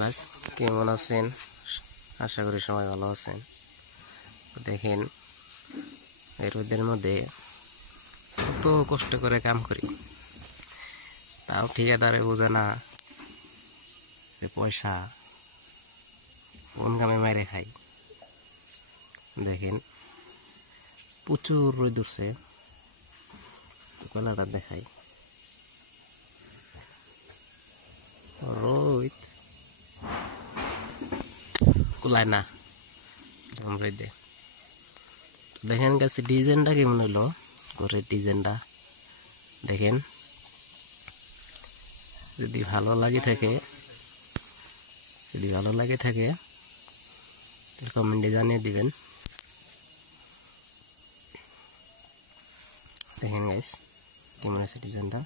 গাইস কেমন আছেন? আশা করি সবাই ভালো আছেন। দেখেন এই রোদের মধ্যে কত কষ্ট করে কাম করি, তাও ঠিকাদারে বোঝে না পয়সা কোন কামে মেরে খাই। দেখেন প্রচুর রোদ উঠছে, কলাটা দেখাই। রোদ কুলায় না রোদে। দেখেন গাছে ডিজাইনটা কেমন হলো, ঘরের ডিজাইনটা দেখেন। যদি ভালো লাগে থাকে তাহলে কমেন্টে জানিয়ে দিবেন। দেখেন গাইস কেমন আছে ডিজাইনটা।